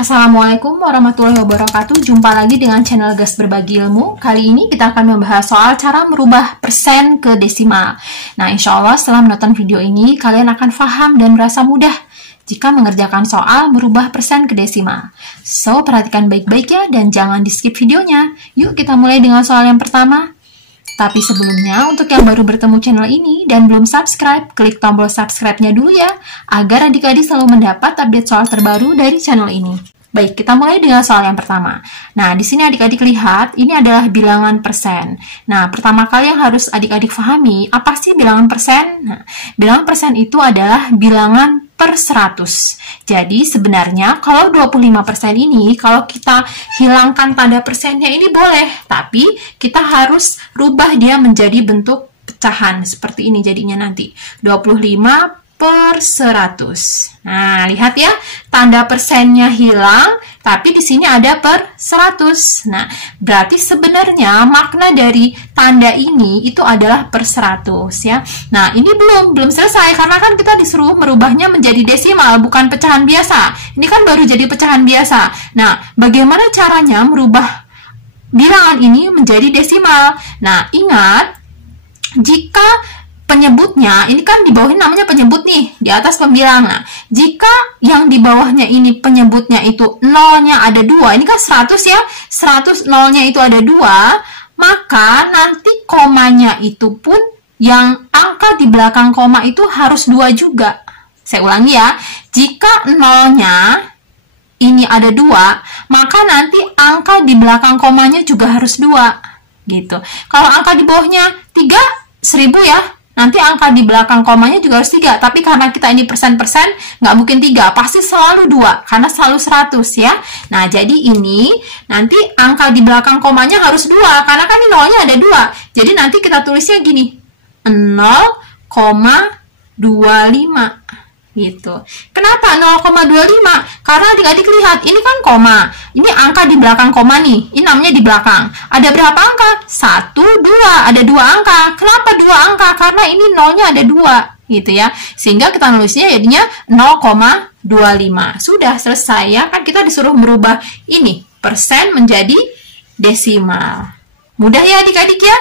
Assalamualaikum warahmatullahi wabarakatuh. Jumpa lagi dengan channel Gas Berbagi Ilmu. Kali ini kita akan membahas soal cara merubah persen ke desimal. Nah, insya Allah setelah menonton video ini, kalian akan paham dan merasa mudah jika mengerjakan soal merubah persen ke desimal. So, perhatikan baik-baik ya dan jangan di-skip videonya. Yuk kita mulai dengan soal yang pertama. Tapi sebelumnya, untuk yang baru bertemu channel ini dan belum subscribe, klik tombol subscribe-nya dulu ya, agar adik-adik selalu mendapat update soal terbaru dari channel ini. Baik, kita mulai dengan soal yang pertama. Nah, di sini adik-adik lihat, ini adalah bilangan persen. Nah, pertama kali yang harus adik-adik pahami, apa sih bilangan persen? Nah, bilangan persen itu adalah bilangan per 100. Jadi, sebenarnya kalau 25% ini, kalau kita hilangkan tanda persennya ini boleh, tapi kita harus rubah dia menjadi bentuk pecahan. Seperti ini jadinya nanti. 25 per 100. Nah, lihat ya, tanda persennya hilang, tapi di sini ada per 100. Nah, berarti sebenarnya makna dari tanda ini itu adalah per 100 ya. Nah, ini belum selesai karena kan kita disuruh merubahnya menjadi desimal, bukan pecahan biasa. Ini kan baru jadi pecahan biasa. Nah, bagaimana caranya merubah bilangan ini menjadi desimal? Nah, ingat, jika penyebutnya, ini kan di bawahnya namanya penyebut nih, di atas pembilang. Nah, jika yang di bawahnya ini penyebutnya itu nolnya ada 2, ini kan 100 ya, 100 nolnya itu ada 2, maka nanti komanya itu pun yang angka di belakang koma itu harus 2 juga. Saya ulangi ya, jika nolnya ini ada 2, maka nanti angka di belakang komanya juga harus 2. Gitu. Kalau angka di bawahnya 3, 1000 ya, nanti angka di belakang komanya juga harus 3. Tapi karena kita ini persen-persen, nggak mungkin 3. Pasti selalu 2. Karena selalu 100 ya. Nah, jadi ini nanti angka di belakang komanya harus 2. Karena kan ini nolnya ada 2. Jadi nanti kita tulisnya gini. 0,25. Gitu. Kenapa 0,25? Karena adik-adik lihat, ini kan koma. Ini angka di belakang koma nih. Ini namanya di belakang. Ada berapa angka? 1, 2. Ada 2 angka. Kenapa 2 angka? Karena ini nolnya ada 2. Gitu ya. Sehingga kita nulisnya jadinya 0,25. Sudah selesai ya. Kan kita disuruh merubah ini, persen menjadi desimal. Mudah ya adik-adik ya.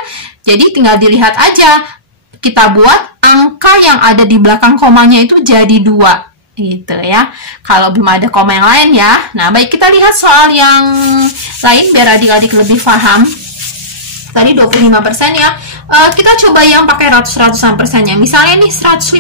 Jadi tinggal dilihat aja. Kita buat angka yang ada di belakang komanya itu jadi 2 gitu ya. Kalau belum ada koma yang lain ya. Nah, baik, kita lihat soal yang lain biar adik-adik lebih paham. Tadi 25% ya. Kita coba yang pakai ratus-ratusan persennya. Misalnya nih 150%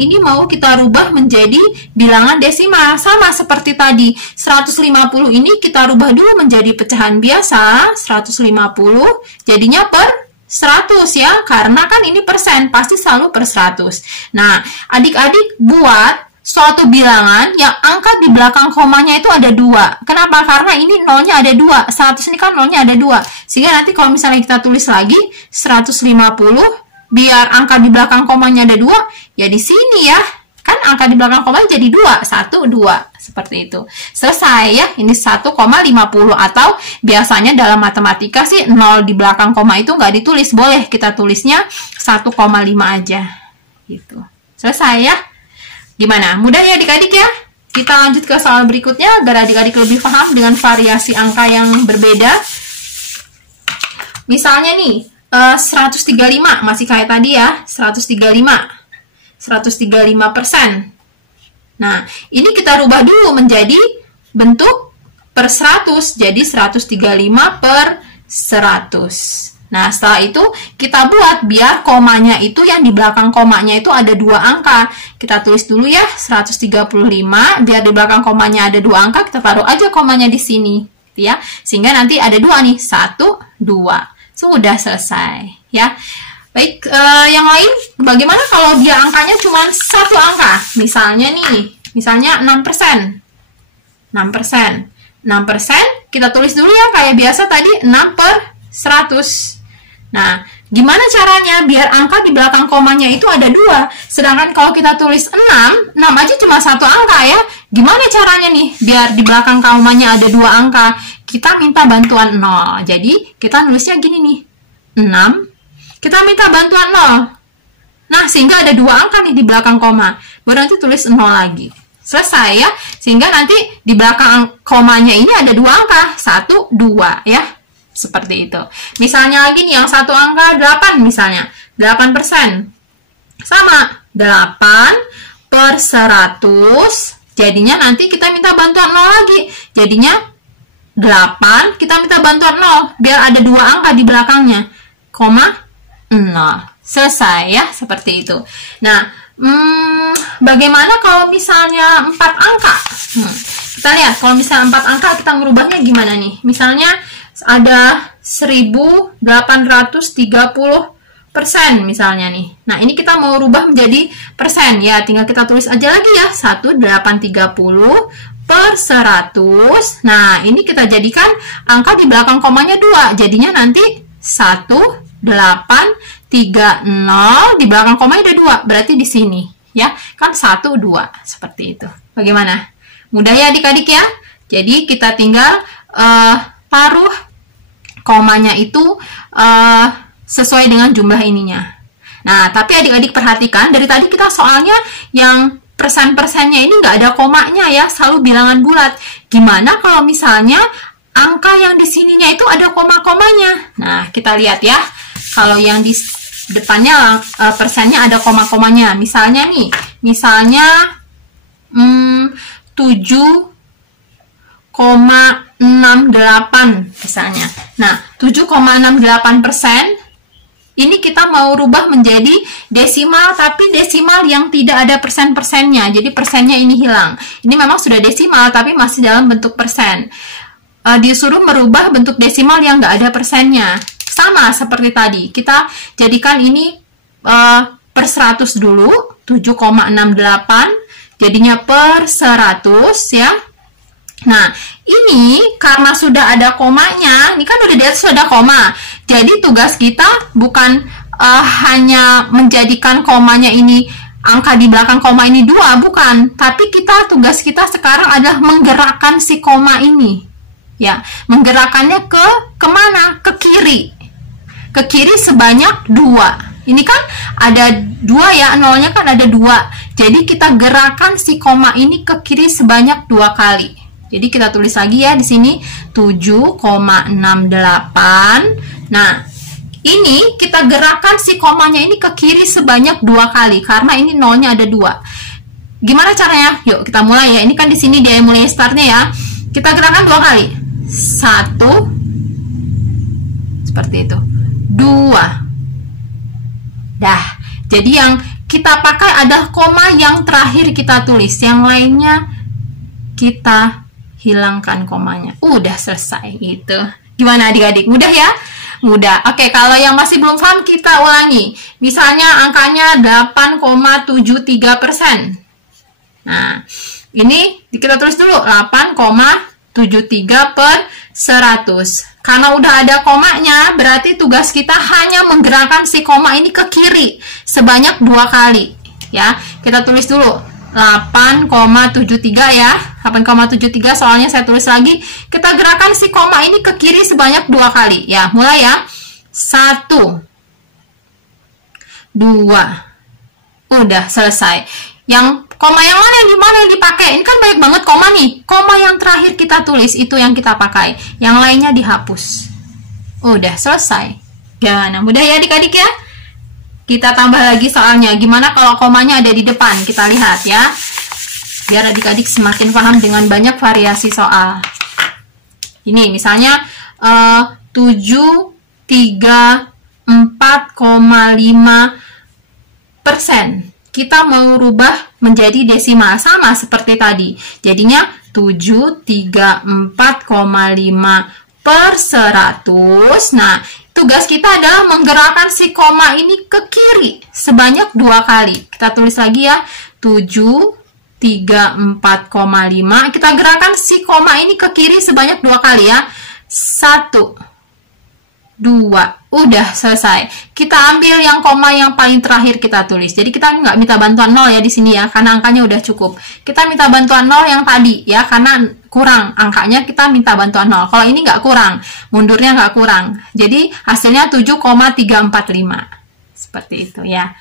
ini mau kita rubah menjadi bilangan desimal. Sama seperti tadi, 150 ini kita rubah dulu menjadi pecahan biasa, 150 jadinya per 100 ya, karena kan ini persen, pasti selalu per 100. Nah, adik-adik buat suatu bilangan yang angka di belakang komanya itu ada 2. Kenapa? Karena ini nolnya ada 2. 100 ini kan nolnya ada 2. Sehingga nanti kalau misalnya kita tulis lagi 150, biar angka di belakang komanya ada 2, ya di sini ya. Kan angka di belakang komanya jadi 2, 1, 2. Seperti itu. Selesai ya. Ini 1,50 atau biasanya dalam matematika sih 0 di belakang koma itu nggak ditulis. Boleh kita tulisnya 1,5 aja. Gitu. Selesai ya. Gimana? Mudah ya adik-adik ya? Kita lanjut ke soal berikutnya agar adik-adik lebih paham dengan variasi angka yang berbeda. Misalnya nih, 135, masih kayak tadi ya, 135%. Nah, ini kita rubah dulu menjadi bentuk per 100, jadi 135 per 100. Nah, setelah itu kita buat biar komanya itu yang di belakang komanya itu ada 2 angka. Kita tulis dulu ya, 135, biar di belakang komanya ada 2 angka, kita taruh aja komanya di sini, ya. Sehingga nanti ada 2 nih, 1, 2. Sudah selesai ya. Baik, yang lain bagaimana kalau dia angkanya cuma 1 angka? Misalnya nih, misalnya 6%. 6% kita tulis dulu ya kayak biasa tadi 6 per 100. Nah, gimana caranya biar angka di belakang komanya itu ada 2? Sedangkan kalau kita tulis 6 aja cuma 1 angka ya. Gimana caranya nih biar di belakang komanya ada 2 angka? Kita minta bantuan 0. Jadi, kita nulisnya gini nih. 6. Kita minta bantuan 0. Nah, sehingga ada 2 angka nih di belakang koma. Baru nanti tulis 0 lagi. Selesai ya. Sehingga nanti di belakang komanya ini ada dua angka, 1, 2 ya. Seperti itu. Misalnya lagi nih yang satu angka 8 misalnya. 8%. Sama, 8 per 100. Jadinya nanti kita minta bantuan 0 lagi. Jadinya 8, kita minta bantuan 0. Biar ada dua angka di belakangnya. Koma 0. Selesai ya, seperti itu. Nah, bagaimana kalau misalnya 4 angka? Kita lihat, kalau misalnya 4 angka, kita merubahnya gimana nih? Misalnya ada 1830% misalnya nih. Nah, ini kita mau rubah menjadi persen. Ya, tinggal kita tulis aja lagi ya. 1830 per 100. Nah, ini kita jadikan angka di belakang komanya 2. Jadinya nanti 1830 di belakang komanya ada 2. Berarti di sini ya. Kan 1, 2. Seperti itu. Bagaimana? Mudah ya adik-adik ya? Jadi kita tinggal taruh komanya itu sesuai dengan jumlah ininya. Nah, tapi adik-adik perhatikan, dari tadi kita soalnya yang persen-persennya ini nggak ada komanya ya, selalu bilangan bulat. Gimana kalau misalnya angka yang di sininya itu ada koma-komanya? Nah, kita lihat ya. Kalau yang di depannya persennya ada koma-komanya. Misalnya nih, misalnya 7,68 misalnya. Nah, 7,68% ini kita mau rubah menjadi desimal, tapi desimal yang tidak ada persen-persennya. Jadi persennya ini hilang. Ini memang sudah desimal, tapi masih dalam bentuk persen. Disuruh merubah bentuk desimal yang nggak ada persennya. Sama seperti tadi. Kita jadikan ini per 100 dulu. 7,68. Jadinya per 100 ya. Nah, ini karena sudah ada komanya, ini kan udah di atas sudah ada koma. Jadi tugas kita bukan hanya menjadikan komanya ini, angka di belakang koma ini 2, bukan. Tapi tugas kita sekarang adalah menggerakkan si koma ini. Ya, menggerakkannya kemana? Ke kiri. Ke kiri sebanyak 2. Ini kan ada 2 ya, nolnya kan ada 2. Jadi kita gerakan si koma ini ke kiri sebanyak 2 kali. Jadi kita tulis lagi ya di sini 7,68. Nah, ini kita gerakan si komanya ini ke kiri sebanyak 2 kali karena ini nolnya ada 2. Gimana caranya? Yuk kita mulai ya. Ini kan di sini dia mulai startnya ya. Kita gerakan 2 kali. 1 seperti itu. 2. Dah. Jadi yang kita pakai adalah koma yang terakhir kita tulis. Yang lainnya kita hilangkan komanya. Udah selesai gitu. Gimana adik-adik? Mudah ya? Mudah. Oke, kalau yang masih belum paham kita ulangi. Misalnya angkanya 8,73%. Nah, ini kita tulis dulu 8,73 per 100. Karena udah ada komanya, berarti tugas kita hanya menggerakkan si koma ini ke kiri sebanyak 2 kali. Ya, kita tulis dulu 8,73 ya. 8,73 soalnya saya tulis lagi. Kita gerakan si koma ini ke kiri sebanyak 2 kali. Ya, mulai ya. 1 2. Udah selesai. Yang koma yang mana yang dipakai? Ini kan banyak banget koma nih. Koma yang terakhir kita tulis itu yang kita pakai. Yang lainnya dihapus. Udah selesai. Gimana? Mudah ya adik-adik ya? Kita tambah lagi soalnya. Gimana kalau komanya ada di depan? Kita lihat ya. Biar adik-adik semakin paham dengan banyak variasi soal. Ini misalnya 74,5%. Kita mau rubah menjadi desimal. Sama seperti tadi. Jadinya 734,5 per 100. Nah, tugas kita adalah menggerakkan si koma ini ke kiri sebanyak 2 kali. Kita tulis lagi ya. 734,5. Kita gerakan si koma ini ke kiri sebanyak 2 kali ya. 1 2. Udah selesai. Kita ambil yang koma yang paling terakhir kita tulis. Jadi kita nggak minta bantuan 0 ya di sini ya, karena angkanya udah cukup. Kita minta bantuan 0 yang tadi ya, karena kurang angkanya, kita minta bantuan 0. Kalau ini nggak kurang, mundurnya nggak kurang. Jadi hasilnya 7,345. Seperti itu ya.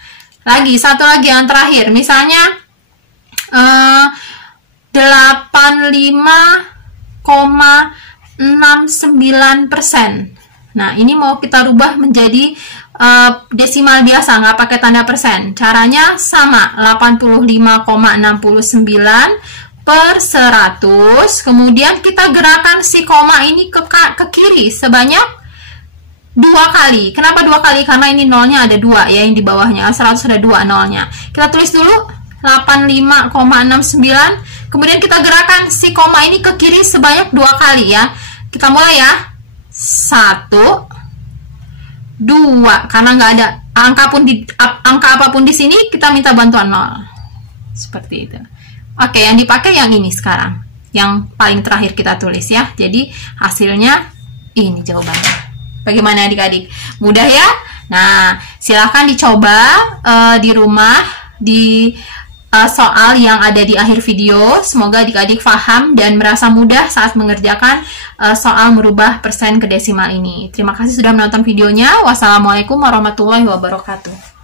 Satu lagi yang terakhir. Misalnya 85,69%. Nah, ini mau kita rubah menjadi desimal biasa, nggak pakai tanda persen. Caranya sama, 85,69 per 100. Kemudian kita gerakan si koma ini ke kiri sebanyak 2 kali. Kenapa 2 kali? Karena ini nolnya ada 2 ya, yang di bawahnya. 100 ada 2 nolnya. Kita tulis dulu 85,69. Kemudian kita gerakan si koma ini ke kiri sebanyak 2 kali ya. Kita mulai ya. 1, 2, karena nggak ada angka apapun di sini, kita minta bantuan 0. Seperti itu. Oke, yang dipakai yang ini sekarang. Yang paling terakhir kita tulis ya. Jadi hasilnya ini jawabannya. Bagaimana adik-adik? Mudah ya? Nah, silahkan dicoba di rumah, di soal yang ada di akhir video. Semoga adik-adik paham dan merasa mudah saat mengerjakan soal merubah persen ke desimal ini. Terima kasih sudah menonton videonya. Wassalamualaikum warahmatullahi wabarakatuh.